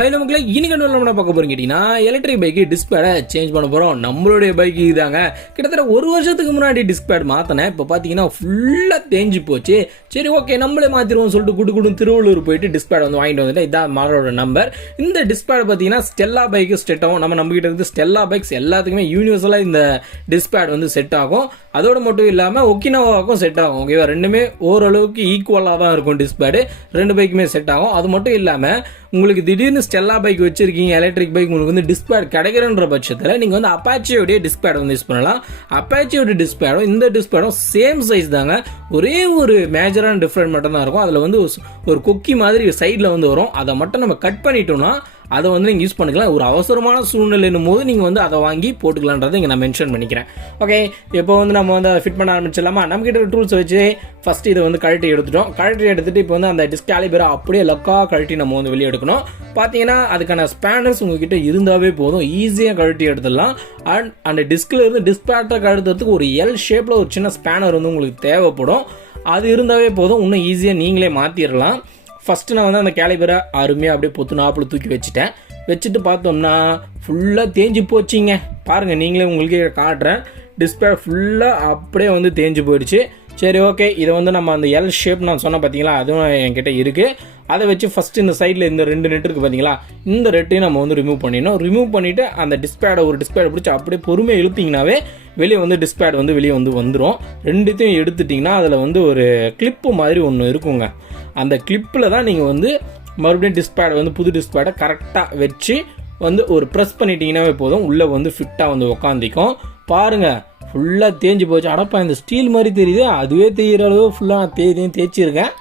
High நமக்கு இன்னைக்கு என்ன பார்க்க போறீங்க கேட்டீங்கன்னா எலக்ட்ரிக் பைக்கு டிஸ்க் பேடை சேஞ்ச் பண்ண போறோம். நம்மளுடைய பைக் இதாங்க. கிட்டத்தட்ட ஒரு வருஷத்துக்கு முன்னாடி டிஸ்க் பேட் மாத்தினேன். இப்போ பார்த்தீங்கன்னா ஃபுல்லா தேஞ்சு போச்சு. சரி ஓகே நம்மளே மாத்திருவோம் சொல்லிட்டு குடு திருவள்ளூர் போயிட்டு டிஸ்க் பேட் வந்து வாங்கிட்டு வந்துட்டேன். இதான் மாடலோட நம்பர். இந்த டிஸ்க் பேட் பார்த்தீங்கன்னா ஸ்டெல்லா பைக்கு செட் ஆகும். நம்ம கிட்ட இருந்து ஸ்டெல்லா பைக்ஸ் எல்லாத்துக்குமே யூனிவர்சலாக இந்த டிஸ்க் பேட் வந்து செட் ஆகும். அதோட மட்டும் இல்லாமல் ஒக்கினாவாக்கும் செட் ஆகும். ஓகேவா, ரெண்டுமே ஓரளவுக்கு ஈக்குவலாக தான் இருக்கும். டிஸ்க் பேடு ரெண்டு பைக்குமே செட் ஆகும். அது மட்டும் இல்லாமல் உங்களுக்கு திடீர்னு ஸ்டெல்லா பைக் வச்சிருக்கீங்க, எலக்ட்ரிக் பைக், உங்களுக்கு வந்து டிஸ்க் பேட் கிடைக்கிறன்ற பட்சத்தில் நீங்கள் வந்து அப்பாச்சியோடைய டிஸ்க் பேட் வந்து யூஸ் பண்ணலாம். அப்பாச்சியோட டிஸ்க் பேடும் இந்த டிஸ்க் பேடும் சேம் சைஸ் தாங்க. ஒரே ஒரு மேஜரான டிஃப்ரெண்ட் மட்டும் தான் இருக்கும். அதில் வந்து ஒரு கொக்கி மாதிரி சைடில் வந்து வரும். அதை மட்டும் நம்ம கட் பண்ணிட்டோம்னா அதை வந்து நீங்கள் யூஸ் பண்ணிக்கலாம். ஒரு அவசரமான சூழ்நிலைன்னும் போது நீங்கள் வந்து அதை வாங்கி போட்டுக்கலான்றதை இங்கே நான் மென்ஷன் பண்ணிக்கிறேன். ஓகே, இப்போ வந்து நம்ம வந்து அதை ஃபிட் பண்ண ஆரம்பிச்சிடலாமா? நம்மகிட்ட டூல்ஸ் வச்சு ஃபஸ்ட்டு இதை வந்து கழட்டி எடுத்துகிட்டு இப்போ வந்து அந்த டிஸ்க் கேலிபரை அப்படியே லக்காக கழட்டி நம்ம வந்து வெளியே எடுக்கணும். பார்த்தீங்கன்னா அதுக்கான ஸ்பேனர்ஸ் உங்ககிட்ட இருந்தாவே போதும், ஈஸியாக கழட்டி எடுத்துடலாம். அண்ட் அந்த டிஸ்கில் இருந்து டிஸ்க் பேட்டை கழுத்துறதுக்கு ஒரு எல் ஷேப்பில் ஒரு சின்ன ஸ்பேனர் வந்து உங்களுக்கு தேவைப்படும். அது இருந்தாவே போதும், இன்னும் ஈஸியாக நீங்களே மாற்றிடலாம். ஃபஸ்ட்டு நான் வந்து அந்த கேலிபரை அருமையாக அப்படியே பொத்துனாப்பில் தூக்கி வச்சுட்டு பார்த்தோம்னா ஃபுல்லாக தேஞ்சு போச்சிங்க. பாருங்கள், நீங்களே உங்களுக்கே காட்டுறேன். டிஸ்பிளே ஃபுல்லாக அப்படியே வந்து தேஞ்சு போயிடுச்சு. சரி ஓகே, இதை வந்து நம்ம அந்த எல் ஷேப் நான் சொன்னேன் பார்த்தீங்களா, அதுவும் என்கிட்ட இருக்குது. அதை வச்சு ஃபஸ்ட்டு இந்த சைடில் இந்த 2 நெட் இருக்குது பார்த்தீங்களா, இந்த ரெட்டையும் நம்ம வந்து ரிமூவ் பண்ணிவிட்டு அந்த டிஸ்பேடை பிடிச்சி அப்படியே பொறுமையாக இழுத்திங்கனாவே வெளியே வந்து டிஸ்பேட் வந்து வெளியே வந்துடும். ரெண்டுத்தையும் எடுத்துட்டிங்கன்னா அதில் வந்து ஒரு கிளிப்பு மாதிரி ஒன்று இருக்குங்க. அந்த கிளிப்பில் தான் நீங்கள் வந்து மறுபடியும் டிஸ்பேட் வந்து புது டிஸ்பேடை கரெக்டாக வச்சு வந்து ஒரு ப்ரெஸ் பண்ணிட்டீங்கன்னாவே போதும், உள்ளே வந்து ஃபிட்டாக வந்து உக்காந்திக்கும். பாருங்கள், ஃபுல்லாக தேஞ்சு போச்சு. அடப்பா, இந்த ஸ்டீல் மாதிரி தெரியுது, அதுவே தெரிகிற அளவு ஃபுல்லாக நான் தேய்ச்சிருக்கேன்.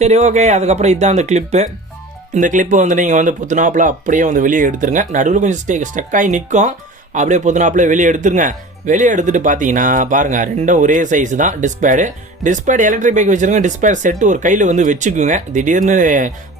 சரி ஓகே, அதுக்கப்புறம் இதுதான் அந்த கிளிப்பு. இந்த கிளிப்பு வந்து நீங்கள் வந்து பொத்துனாப்பில் அப்படியே வந்து வெளியே எடுத்துருங்க. நடுவில் கொஞ்சம் ஸ்டக்காகி நிற்கும், அப்படியே பொத்துனாப்பில் வெளியே எடுத்துருங்க. வெளியே எடுத்துகிட்டு பார்த்தீங்கன்னா பாருங்கள், ரெண்டும் ஒரே சைஸ் தான். டிஸ்பேட் எலக்ட்ரிக் பைக் வச்சுருங்க. டிஸ்பேட் செட்டு ஒரு கையில் வந்து வச்சுக்குங்க. திடீர்னு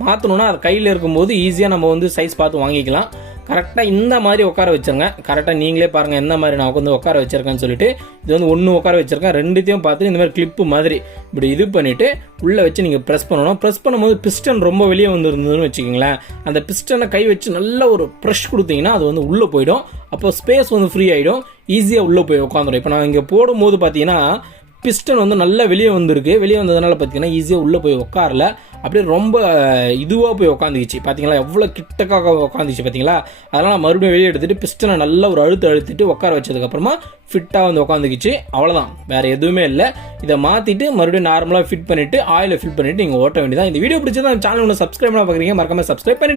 மாற்றணுன்னா அது கையில் இருக்கும்போது ஈஸியாக நம்ம வந்து சைஸ் பார்த்து வாங்கிக்கலாம். கரெக்டாக இந்த மாதிரி உட்கார வச்சுருங்க. கரெக்டாக நீங்களே பாருங்கள் எந்த மாதிரி நான் வந்து உட்கார வச்சுருக்கேன்னு சொல்லிட்டு. இது வந்து ஒன்று உட்கார வச்சுருக்கேன். ரெண்டுத்தையும் பார்த்துட்டு இந்த மாதிரி கிளிப்பு மாதிரி இப்படி இது பண்ணிவிட்டு உள்ளே வச்சு நீங்கள் ப்ரெஸ் பண்ணணும். ப்ரெஸ் பண்ணும்போது பிஸ்டன் ரொம்ப வெளியே வந்துருந்ததுன்னு வச்சுக்கிங்களேன், அந்த பிஸ்டனை கை வச்சு நல்ல ஒரு ப்ரெஷ் கொடுத்தீங்கன்னா அது வந்து உள்ளே போயிடும். அப்போ ஸ்பேஸ் வந்து ஃப்ரீ ஆகிடும், ஈஸியாக உள்ளே போய் உட்காந்துடும். இப்போ நான் இங்கே போடும்போது பார்த்தீங்கன்னா பிஸ்டன் வந்து நல்லா வெளியே வந்திருக்கு. வெளியே வந்ததுனால பார்த்தீங்கன்னா ஈஸியாக உள்ளே போய் உட்காரல, அப்படியே ரொம்ப இதுவாக போய் உட்காந்துக்கிச்சு. பார்த்தீங்களா எவ்வளோ கிட்டக்காக உட்காந்துச்சு பார்த்தீங்களா? அதனால் மறுபடியும் வெளியே எடுத்துகிட்டு பிஸ்டனை நல்லா ஒரு அழுத்திட்டு உட்கார வச்சதுக்கப்புறமா ஃபிட்டாக வந்து உட்காந்துக்கிச்சு. அவ்வளோதான், வேறு எதுவுமே இல்லை. இதை மாற்றிட்டு மறுபடியும் நார்மலாக ஃபிட் பண்ணிவிட்டு ஆயிலை ஃபில் பண்ணிவிட்டு நீங்கள் ஓட்ட வேண்டியதான். இந்த வீடியோ பிடிச்சதான் சேனல் ஒன்று சப்ஸ்கிரைப் பண்ண பார்க்குறீங்க, மறக்காமல் சப்ஸ்கிரைப் பண்ணி